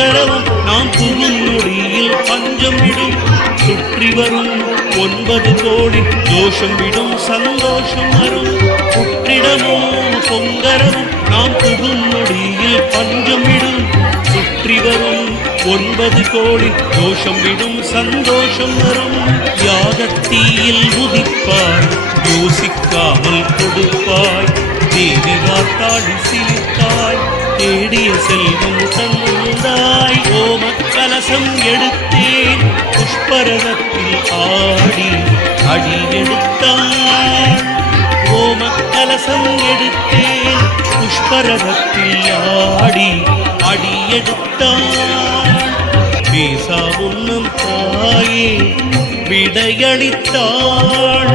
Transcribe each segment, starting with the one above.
பொங்கரவும் நாம் புகும் நொடியில் பஞ்சம் விடும் சுற்றி வரும் 9 கோடி தோஷம் விடும் சந்தோஷம் வரும் புற்றிடமும் பொங்கரவும் நாம் புகும் நொடியில் பஞ்சம் விடும் சுற்றி வரும் 9 கோடி தோஷம் விடும் சந்தோஷம் வரும் யாகத்தீயில் உதிப்பாய் யோசிக்காமல் கொடுப்பாய் தேவி வார்த்தாடி சிலித்தாய் தேடிய செல்வம் தந்தாய் ஓமக்கலசம் எடுத்தேன் புஷ்பரதத்தில் ஆடி அடி எடுத்தாய் ஓமக்கலசம் எடுத்தேன் புஷ்பரதத்தில் ஆடி அடி எடுத்தாய் பேசா உன்னம் தாயே விடையளித்தாள்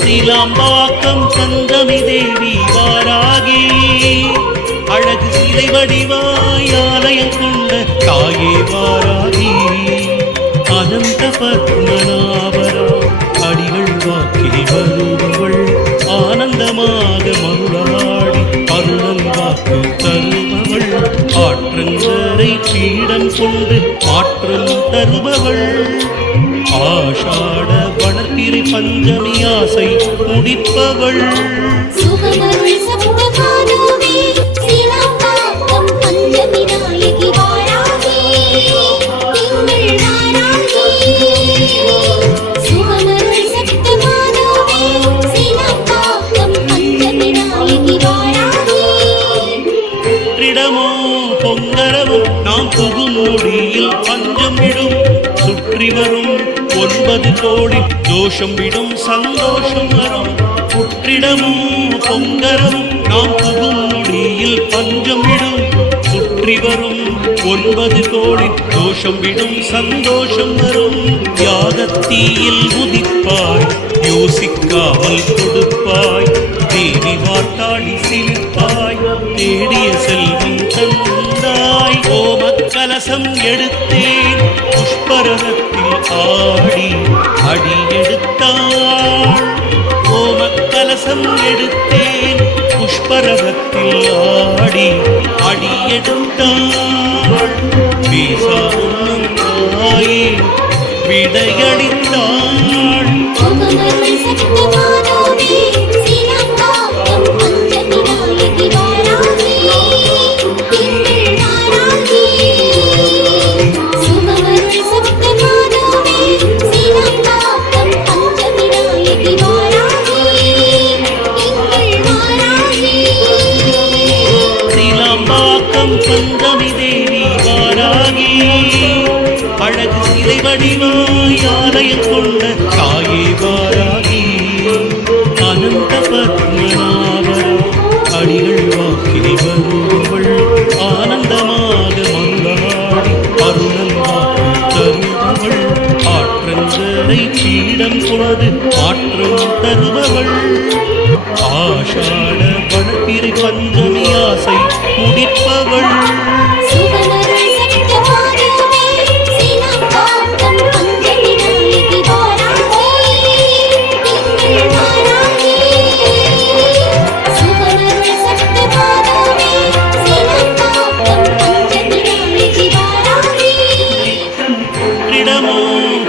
சிலாம்பாக்கம் சந்தமி தேவி வாராகி அழகு சிலை வடிவாய் ஆலயம் கொண்ட தாயே வாராகி அனந்த பத்மநாபரா அடிகள் வாக்கில் வருபவள் ஆனந்தமாக மருளாடி அருளல் வாக்கு தருபவள் ஆற்றங்கரை பீடம் கொண்டு மாற்றம் தருபவள் ஆஷாட வளர்த்திரை பஞ்சமி ஆசை முடிப்பவள் பொங்கரவும் நாம் புகும் நொடியில் பஞ்சம் விடும் சுற்றி வரும் 9 கோடி தோஷம் விடும் சந்தோஷம் வரும் புற்றிடமும் பொங்கரவும் நாம் புகும் நொடியில் பஞ்சம் விடும் சுற்றி வரும் 9 கோடி தோஷம் விடும் சந்தோஷம் வரும் யாகத்தீயில் உதிப்பாய் யோசிக்காமல் கொடுப்பாய் தேவி வார்த்தாடி சிலித்தாய் தேடிய செல்வம் தந்தாய் ஓமக்கலசம் எடுத்தேன் புஷ்பரதத்தில் ஆடி அடி எடுத்தாள் ஓமக்கலசம் எடுத்தேன் புஷ்பரதத்தில் ஆடி அடி எடுத்தாள் பேசா உன்னம் தாயே விடையளித்தாள் சந்தமி தேவி வாராகி அழகு சிலை வடிவாய் ஆலயம் கொண்ட தாயே வாராகி அனந்த பத்மநாபரா அடிகள் வாக்கில் வருபவள் ஆனந்தமாக மருளாடி அருளல் வாக்கு தருபவள் ஆற்றங்கரை பீடம் கொண்டு மாற்றம் தருபவள் ஆஷாட வளர்த்திரை பஞ்சமி ஆசை முடிப்பவள்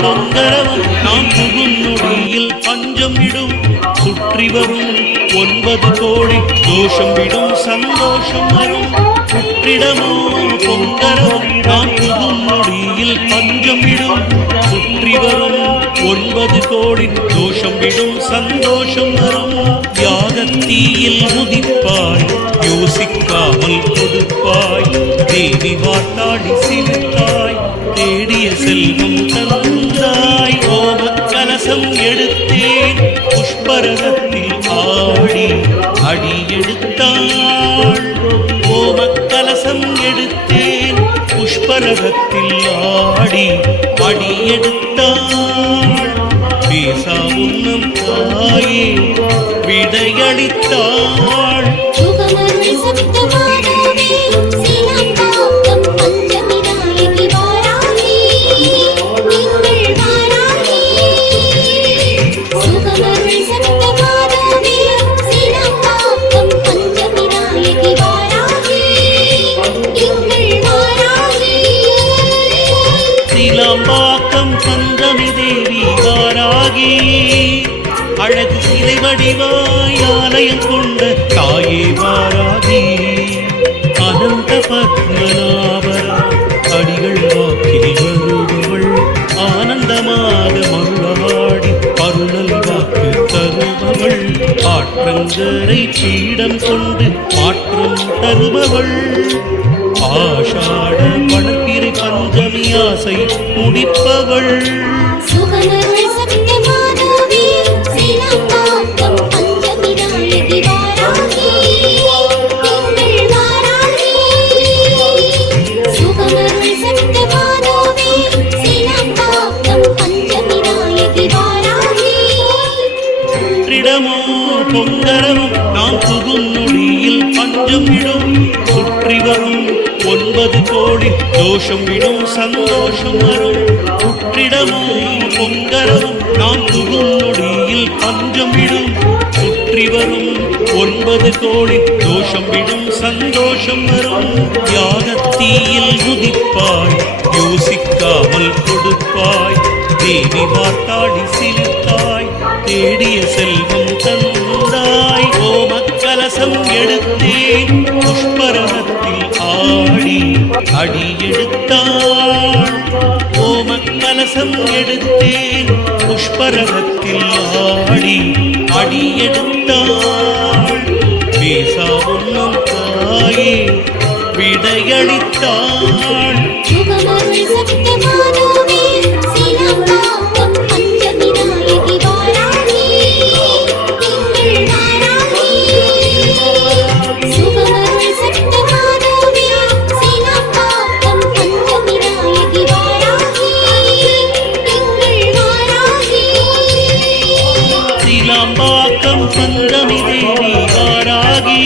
பொங்கரவும் நாம் புகும் நொடியில் பஞ்சம் விடும் சுற்றி வரும் 9 கோடி தோஷம் விடும் சந்தோஷம் வரும் புற்றிடமோ பொங்கரவும் நாம் புகும் நொடியில் பஞ்சம் விடும் சுற்றி வரும் 9 கோடி தோஷம் விடும் சந்தோஷம் வரும் யாகத்தீயில் உதிப்பாய் யோசிக்காமல் கொடுப்பாய் தேவி வார்த்தாடி சிலித்தாய் தேடிய செல்வம் தந்தாய் ஓமக்கலசம் எடுத்தேன் புஷ்பரதத்தில் ஆடி அடி எடுத்தாள் ஓமக்கலசம் எடுத்தேன் புஷ்பரதத்தில் ஆடி அடி எடுத்தாள் பேசா உன்னம் தாயே விடையளித்தாள். சுகமருள் சப்த மாதாவே சீலங்காக்கம் பஞ்சமி நாயகி வாராகி திங்கள் வாராகி. சுகமருள் சப்த மாதாவே சீலங்காக்கம் பஞ்சமி நாயகி வாராகி திங்கள் வாராகி. சீலாம்பாக்கம் பஞ்சமி தேவி வாராகி அழகு சிலை வடிவாய் ஆலயம் கொண்ட தாயே வாராகி. அனந்த பத்மநாபரா அடிகள் வாக்கில் வருபவள் ஆனந்தமாக மருளாடி அருளல் வாக்கு தருபவள் ஆற்றங்கரை பீடம் கொண்டு மாற்றம் தருபவள். ஆஷாட வளர்ப்பிறை பஞ்சமி ஆசை முடிப்பவள். சுகமருள் சப்த மாதாவே சீலங்காக்கம் பஞ்சமி நாயகி வாராகி திங்கள் வாராகி. சுகமருள் சப்த மாதாவே சீலங்காக்கம் பஞ்சமி நாயகி வாராகி. இடமோ பொங்கரமும் நாம் புகும் நொடியில் பஞ்சம் விடும் சுற்றி வரும் 9 கோடி தோஷம் விடும் சந்தோஷம் வரும். சுற்றிடமோ பொங்கரமும் நாம் புகும் நொடியில் பஞ்சம் விடும் சுற்றி வரும் 9 கோடி தோஷம் விடும் சந்தோஷம் வரும். யாகத்தீயில் குதிப்பாய் யோசிக்காமல் கொடுப்பாய் தேவி வார்த்தாடி சிலித்தாய் தேடிய செல்வம் தந்தாய். ஓமக்கலசம் எடுத்தேன் புஷ்பரகத்தில் ஆடி அடி எடுத்தாள். ஓமக்கலசம் எடுத்தேன் புஷ்பரகத்தில் ஆடி அடி எடுத்தாள். பேசா உன்னம் தாயே விடையளித்தாள். சுகமருள் சப்த மாதாவே சீலங்காக்கம் பஞ்சமி நாயகி வாராகி திங்கள் வாராகி. சுகமருள் சப்த மாதாவே சீலங்காக்கம் பஞ்சமி நாயகி வாராகி திங்கள் வாராகி. சீலாம்பாக்கம் பஞ்சமி தேவி வாராகி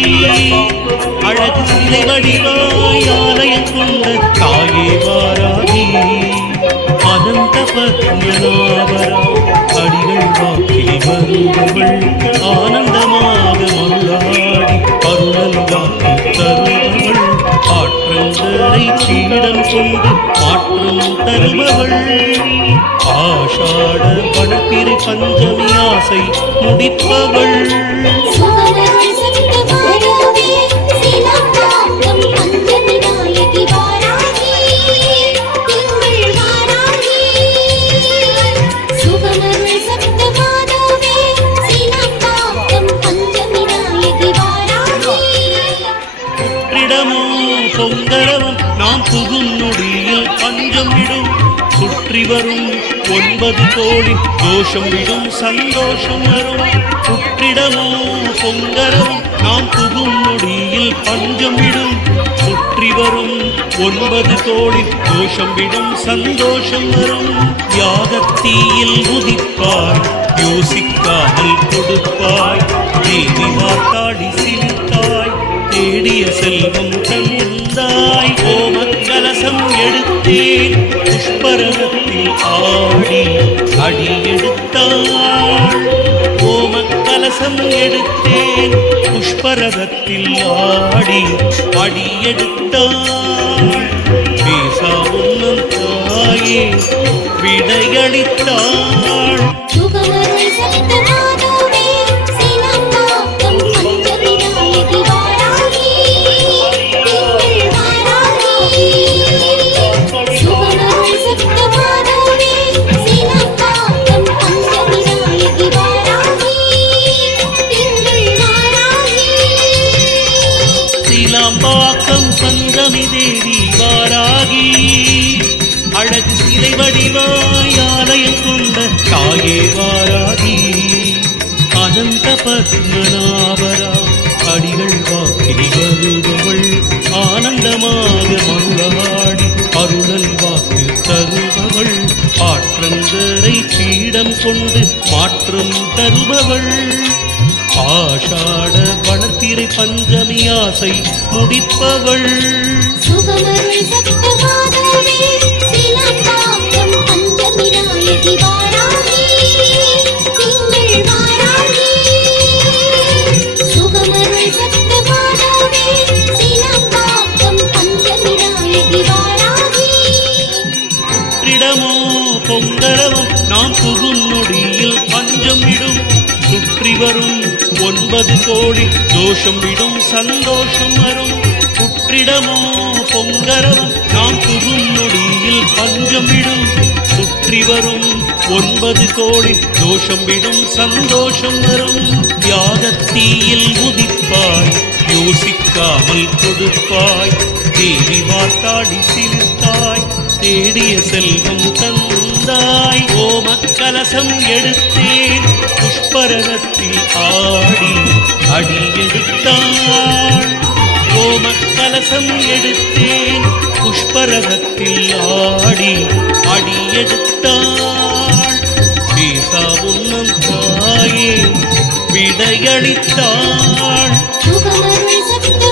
அழகு சிலை வடிவாய் ஆலயம் கொண்ட தாயே வாராகி. அனந்த பத்மநாபரா அடிகள் வாக்கில் வருபவள் ஆனந்தமாக மருளாடி அருளல் வாக்கு தருபவள் ஆற்றங்கரை பீடம் கொண்டு மாற்றம் தருபவள். ஆஷாட வளர்ப்பிறை பஞ்சமி ஆசை முடிப்பவள். சுகமருள் சப்த மாதாவே சீலங்காக்கம் பஞ்சமி நாயகி வாராகி திங்கள் வாராகி. சுகமருள் சப்த மாதாவே சீலங்காக்கம் பஞ்சமி நாயகி வாராகி. இடமோ பொங்கரவும் நாம் புகும் நொடியில் பஞ்சம் விடும் சுற்றி வரும் 9 கோடி தோஷம் விடும் சந்தோஷம் வரும். சுற்றிடமோ பொங்கரவும் நாம் புகும் நொடியில் பஞ்சம் விடும் சுற்றி வரும் 9 கோடி தோஷம் விடும் சந்தோஷம் வரும். யாகத்தீயில் உதிப்பாய் யோசிக்காமல் கொடுப்பாய் தேவி வார்த்தாடி சிரித்தாய் தேடிய செல்வம் தந்தாய். ஓமக்கலசம் எடுத்தேன் புஷ்பரகத்தில் ஆடி அடி எடுத்தாள். ஓமக்கலசம் எடுத்தேன் புஷ்பரகத்தில் ஆடி அடி எடுத்தாள். பேசா உன்னம் தாயே விடையளித்தாள். சுகமருள் சப்த மாதாவே சீலங்காக்கம் பஞ்சமி நாயகி வாராகி திங்கள் வாராகி. சுகமருள் சப்த மாதாவே சீலங்காக்கம் பஞ்சமி நாயகி வாராகி திங்கள் வாராகி. சீலாம்பாக்கம் பஞ்சமி தேவி வாராகி அழகு சிலை வடிவாய் ஆலயம் கொண்ட தாயே வாராகி. அனந்த பத்மநாபரா அடிகள் வாக்கில் வருபவள் ஆனந்தமாக மருளாடி அருளல் வாக்கு தருபவள் ஆற்றங்கரை பீடம் கொண்டு மாற்ற மாற்றம் தருபவள் ஆஷாட வளர்த்திரை பஞ்சமி ஆசை முடிப்பவள் சுகமருள் சப்த மாதாவே சீனத்தாக்கம் பஞ்சமி நாயகி வாராகி திங்கள் வாராகி சுகமருள் சப்த மாதாவே சீனத்தாக்கம் பஞ்சமி நாயகி வாராகி இடமோ பொங்கலவும் நாம் புகும் நொடியில் பஞ்சம் விடும் சுற்றி வரும் 9 கோடி தோஷம் விடும் சந்தோஷம் வரும் புற்றிடமோ பொங்கலவும் நாம் புகும் நொடியில் பஞ்சம் விடும் சுற்றி வரும் 9 கோடி தோஷம் விடும் சந்தோஷம் வரும் யாகத்தீயில் உதிப்பாய் யோசிக்காமல் கொடுப்பாய் தேவி வாட்டாடி சிரித்தாய் தேடிய செல்வம் தந்தாய் ஓமக்கலசம் எடுத்தேன் புஷ்பரதத்தில் ஆடி அடி எடுத்தாள் ஓமக்கலசம் எடுத்தேன் புஷ்பரதத்தில் ஆடி அடி எடுத்தாள் பேசா உன்னம் தாயே விடையளித்தாள் சுகமருள் சப்த